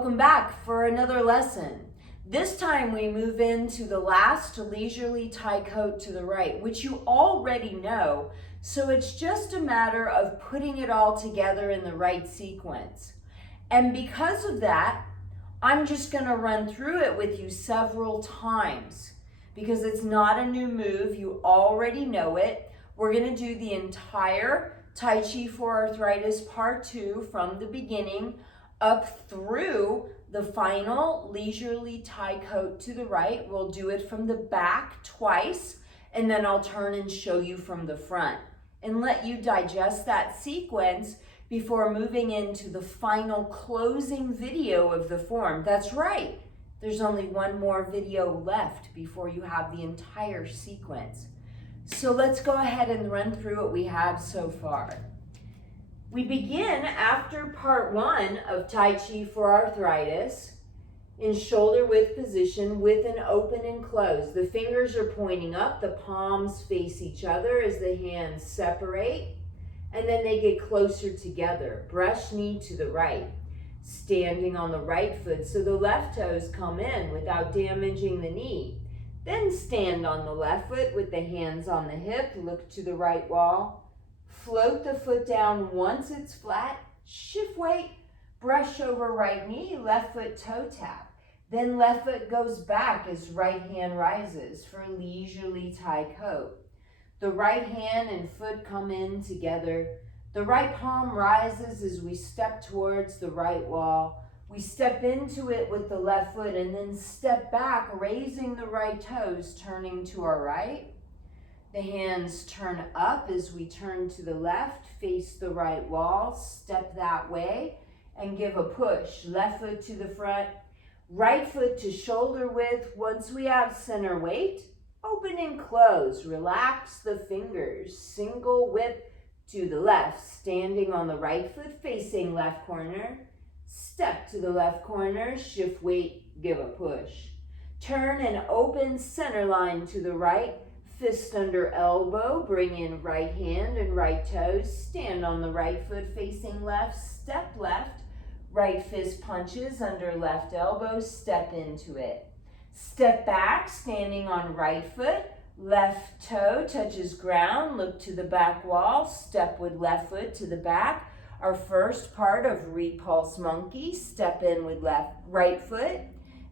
Welcome back for another lesson. This time we move into the last leisurely tie coat to the right, which you already know, so it's just a matter of putting it all together in the right sequence. And because of that, I'm just going to run through it with you several times because it's not a new move, you already know it. We're going to do the entire Tai Chi for Arthritis Part 2 from the beginning up through the final leisurely tie coat to the right. We'll do it from the back twice, and then I'll turn and show you from the front and let you digest that sequence before moving into the final closing video of the form. That's right, there's only one more video left before you have the entire sequence. So let's go ahead and run through what we have so far. We begin after part 1 of Tai Chi for Arthritis in shoulder width position with an open and close. The fingers are pointing up, the palms face each other as the hands separate, and then they get closer together. Brush knee to the right, standing on the right foot so the left toes come in without damaging the knee. Then stand on the left foot with the hands on the hip, look to the right wall. Float the foot down once it's flat, shift weight, brush over right knee, left foot toe tap. Then left foot goes back as right hand rises for leisurely tie coat. The right hand and foot come in together. The right palm rises as we step towards the right wall. We step into it with the left foot and then step back, raising the right toes, turning to our right. The hands turn up as we turn to the left, face the right wall, step that way, and give a push. Left foot to the front, right foot to shoulder width. Once we have center weight, open and close. Relax the fingers. Single whip to the left, standing on the right foot, facing left corner. Step to the left corner, shift weight, give a push. Turn and open center line to the right. Fist under elbow, bring in right hand and right toes, stand on the right foot facing left, step left, right fist punches under left elbow, step into it. Step back, standing on right foot, left toe touches ground, look to the back wall, step with left foot to the back. Our first part of repulse monkey, step in with right foot,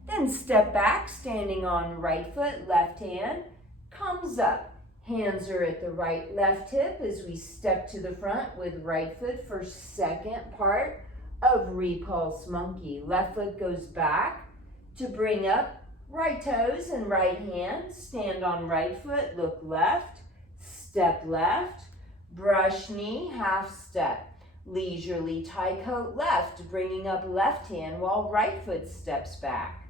then step back, standing on right foot, left hand, comes up. Hands are at the right left hip as we step to the front with right foot for second part of repulse monkey. Left foot goes back to bring up right toes and right hand. Stand on right foot, look left, step left, brush knee, half step. Leisurely tie coat left, bringing up left hand while right foot steps back.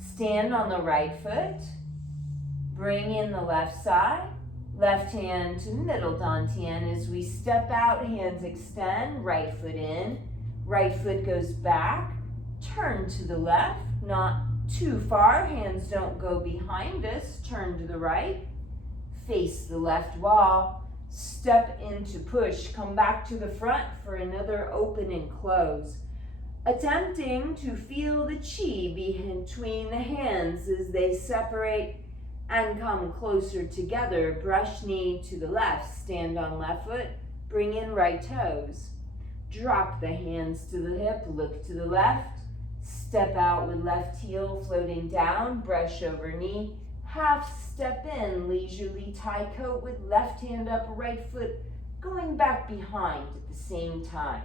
Stand on the right foot. Bring in the left side, left hand to middle dantian as we step out, hands extend, right foot in, right foot goes back, turn to the left, not too far, hands don't go behind us, turn to the right, face the left wall, step into push, come back to the front for another open and close. Attempting to feel the chi between the hands as they separate and come closer together. Brush knee to the left, stand on left foot, bring in right toes. Drop the hands to the hip, look to the left, step out with left heel floating down, brush over knee, half step in, leisurely tie coat with left hand up, right foot going back behind at the same time.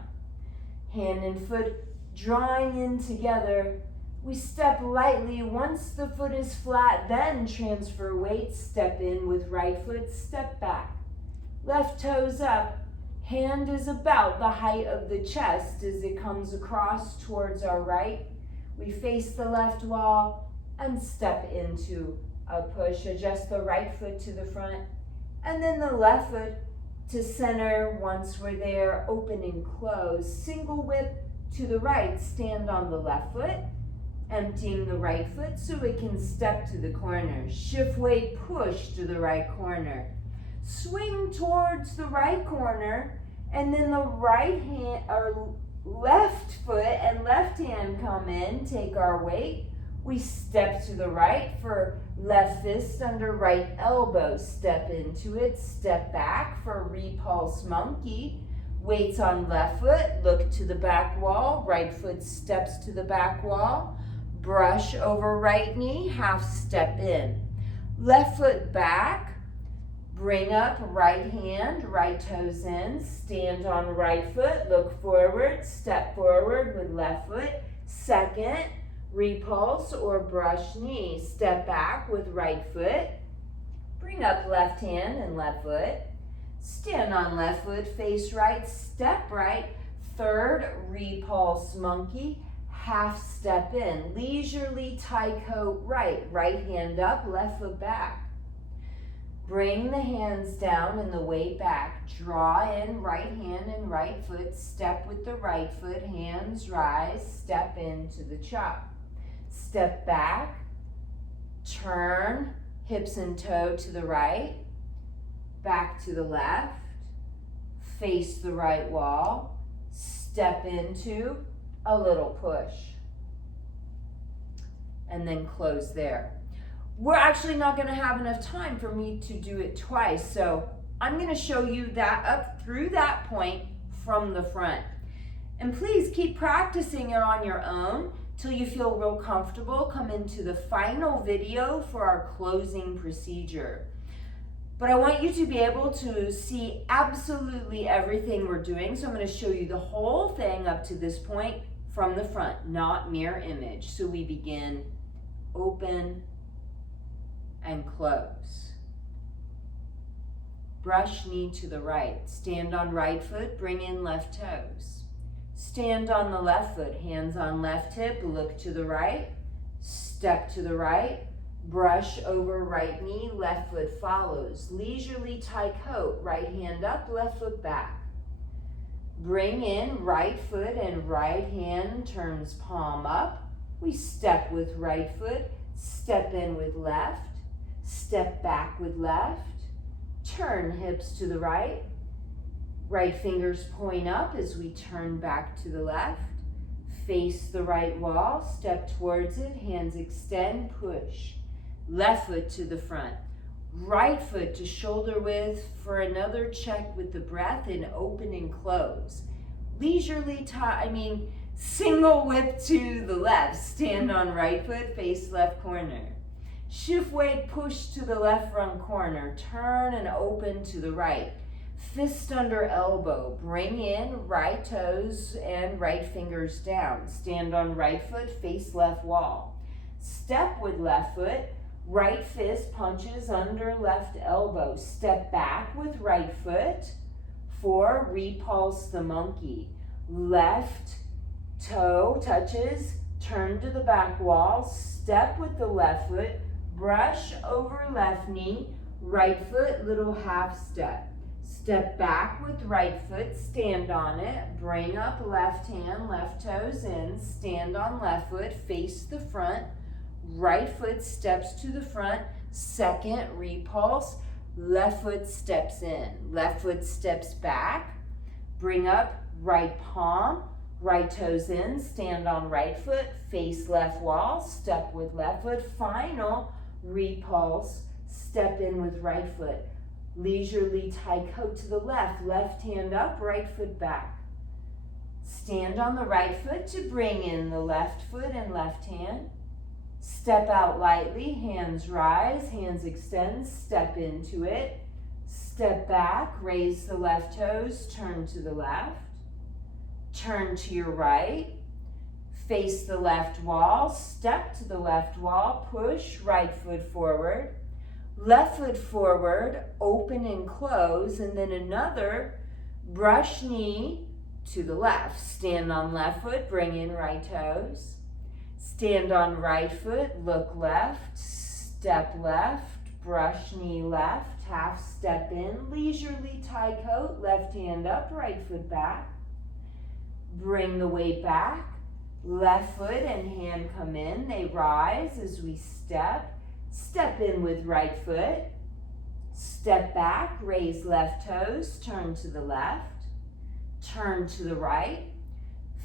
Hand and foot drawing in together. We step lightly. Once the foot is flat, then transfer weight. Step in with right foot, step back. Left toes up. Hand is about the height of the chest as it comes across towards our right. We face the left wall and step into a push. Adjust the right foot to the front and then the left foot to center. Once we're there, open and close. Single whip to the right. Stand on the left foot. Emptying the right foot so it can step to the corner. Shift weight, push to the right corner. Swing towards the right corner, and then the right hand or left foot and left hand come in, take our weight. We step to the right for left fist under right elbow. Step into it, step back for repulse monkey. Weights on left foot, look to the back wall. Right foot steps to the back wall. Brush over right knee, half step in. Left foot back, bring up right hand, right toes in. Stand on right foot, look forward, step forward with left foot. Second, repulse or brush knee. Step back with right foot. Bring up left hand and left foot. Stand on left foot, face right, step right. Third, repulse monkey, half step in. Leisurely tie coat right. Right hand up, left foot back. Bring the hands down and the weight back. Draw in right hand and right foot. Step with the right foot, hands rise, step into the chop. Step back, turn, hips and toe to the right, back to the left, face the right wall, step into a little push, and then close there. We're actually not going to have enough time for me to do it twice, so I'm going to show you that up through that point from the front. And please keep practicing it on your own till you feel real comfortable. Come into the final video for our closing procedure. But I want you to be able to see absolutely everything we're doing. So I'm going to show you the whole thing up to this point from the front, not mirror image. So we begin open and close. Brush knee to the right. Stand on right foot, bring in left toes. Stand on the left foot, hands on left hip, look to the right, step to the right, brush over right knee, left foot follows. Leisurely tie coat, right hand up, left foot back. Bring in right foot and right hand turns palm up. We step with right foot, step in with left, step back with left, turn hips to the right. Right fingers point up as we turn back to the left. Face the right wall, step towards it, hands extend, push. Left foot to the front. Right foot to shoulder width for another check with the breath and open and close. Leisurely single whip to the left. Stand on right foot, face left corner. Shift weight, push to the left front corner. Turn and open to the right. Fist under elbow, bring in right toes and right fingers down. Stand on right foot, face left wall. Step with left foot, right fist punches under left elbow. Step back with right foot for repulse the monkey. Left toe touches, turn to the back wall, step with the left foot, brush over left knee, right foot, little half step. Step back with right foot, stand on it, bring up left hand, left toes in, stand on left foot, face the front, right foot steps to the front, second repulse, left foot steps in, left foot steps back, bring up right palm, right toes in, stand on right foot, face left wall, step with left foot, final repulse, step in with right foot. Leisurely tie coat to the left, left hand up, right foot back. Stand on the right foot to bring in the left foot and left hand. Step out lightly, hands rise, hands extend, step into it. Step back, raise the left toes, turn to the left. Turn to your right. Face the left wall, step to the left wall, push right foot forward. Left foot forward, open and close, and then another brush knee to the left. Stand on left foot, bring in right toes. Stand on right foot, look left, step left, brush knee left, half step in, leisurely tie coat, left hand up, right foot back. Bring the weight back, left foot and hand come in, they rise as we step. Step in with right foot, step back, raise left toes, turn to the left, turn to the right,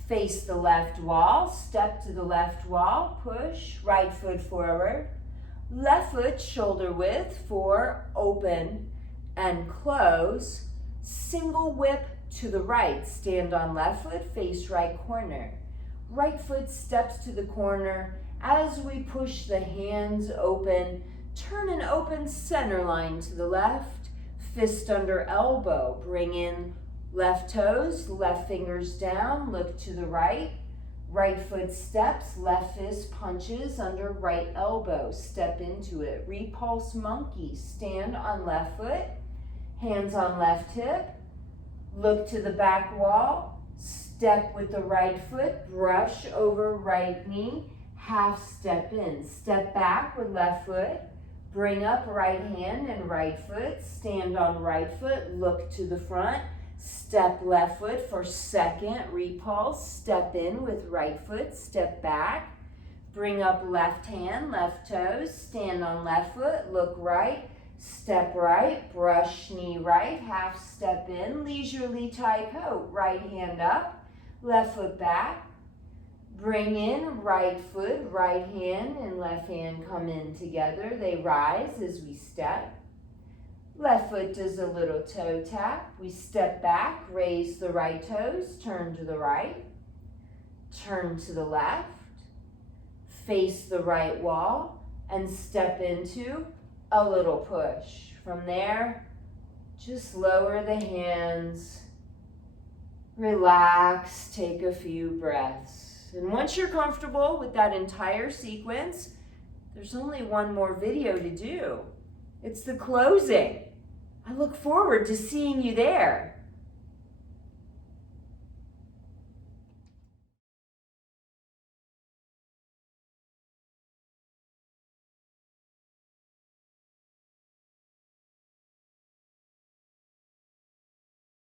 Face the left wall, step to the left wall, push, right foot forward. Left foot shoulder width for open and close. Single whip to the right, stand on left foot, face right corner. Right foot steps to the corner as we push the hands open. Turn and open center line to the left, fist under elbow. Bring in left toes, left fingers down, look to the right. Right foot steps, left fist punches under right elbow. Step into it. Repulse monkey. Stand on left foot, hands on left hip. Look to the back wall. Step with the right foot, brush over right knee. Half step in. Step back with left foot. Bring up right hand and right foot. Stand on right foot, look to the front. Step left foot for second repulse. Step in with right foot, step back. Bring up left hand, left toes. Stand on left foot, look right. Step right, brush knee right. Half step in, leisurely tie coat. Right hand up, left foot back. Bring in right foot, right hand and left hand come in together. They rise as we step. Left foot does a little toe tap. We step back, raise the right toes, turn to the right, turn to the left, face the right wall, and step into a little push. From there, just lower the hands, relax, take a few breaths. And once you're comfortable with that entire sequence, there's only one more video to do. It's the closing. I look forward to seeing you there.